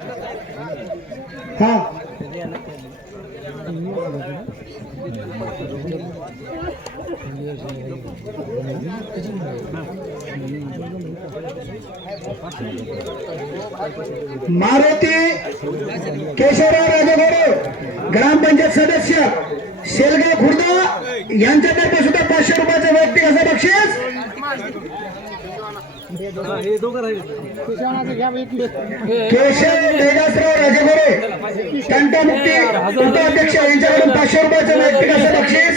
हा मारुती केशवराव राजेगोरे ग्रामपंचायत सदस्य शेलगाव खुर्दा यांच्यातर्फे सुद्धा 500 रुपयाचं वैयक्तिक असं बक्षीस। केशव तेजसराव राजेगोरे तंटामुक्ती उपाध्यक्ष यांच्याकडून 500 रुपयाचं वैयक्तिक असं बक्षीस।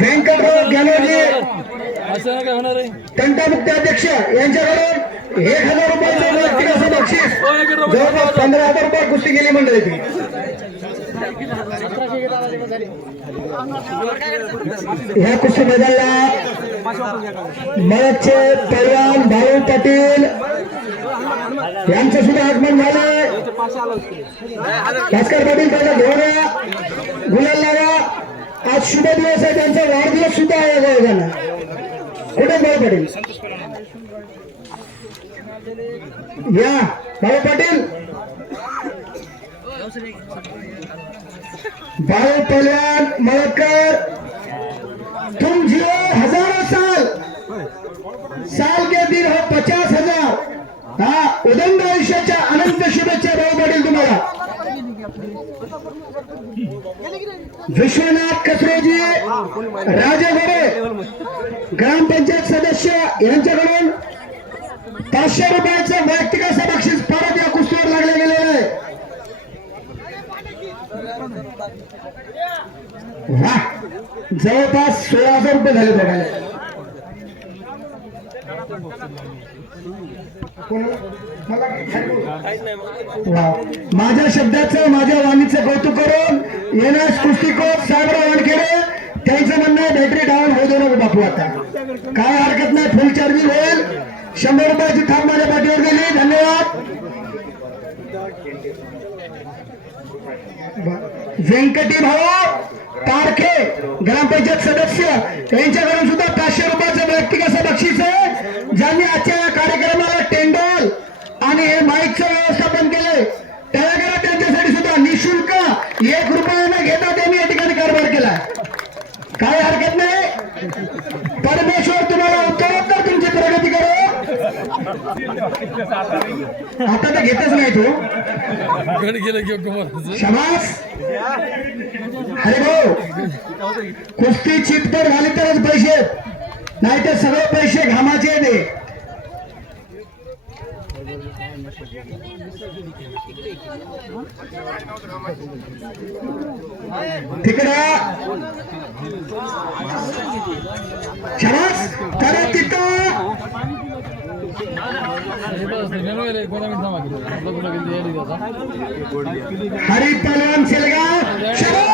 व्यंकटराव गॅलोजी तंटामुक्ती अध्यक्ष यांच्याकडून 1000 रुपयाचं वैयक्तिक असं बक्षीस। जवळपास 15,000 रुपये कुस्ती केली मंडळी ती। ह्या कुस्ती मैदानाला मळकचे पैलवान भाऊ पाटील यांचं सुद्धा आगमन झाले। भास्कर पाटील त्यांना घेऊन गुलाल लावा। आज शुभ दिवस आहे, त्यांचा वाढदिवस सुद्धा आहे। कुठे भाऊ पाटील या भाऊ पाटील भाऊ पहलवान मलकर तुम जियो हजारों साल, साल के दिन हो 50,000। हा उदंड आयुष्याच्या अनंत शुभेच्छा भाऊ पाटील तुम्हाला। विश्वनाथ कसरोजी राजेगोरे ग्रामपंचायत सदस्य यांच्याकडून 500 रुपयाचं वैयक्तिक असं बक्षीस परत या कुस्तीवर लागले गेलेलं आहे। वा जवळपास 16,000 रुपये झाले बघायला। माझ्या शब्दाचं माझ्या वाणीचं कौतुक करून येण्यास कुस्तीकोच साहेबराव वानखेडे त्यांचं म्हणणं आहे बॅटरी डाऊन होऊ दे नको बापू, आता काय हरकत नाही, फुल चार्जिंग होईल। 100 रुपयाची थांब माझ्या पाठीवर गेली, धन्यवाद। व्यंकटी भाऊ तारखे ग्रामपंचायत सदस्य यांच्याकडून सुद्धा 500 रुपयाचं वैयक्तिक असं बक्षीस आहे। ज्यांनी आजच्या या कार्यक्रमाला टेंडॉल आणि हे माईकचं व्यवस्थापन केले त्याला त्यांच्यासाठी सुद्धा निशुल्क 1 रुपया न घेता त्यांनी या ठिकाणी कारभार केला। काय हरकत नाही, परमेश्वर तुम्हाला उत्तरोत्तर तुमची प्रगती करो। आता तर घेतच नाही तो शबास। अरे भाऊ कुस्ती चितपर झाली तरच पैसे, नाही तर सगळे पैसे घामाचे दे। तिकडे शबास करा तिथं हरी पहलवान शेलगाव शबास।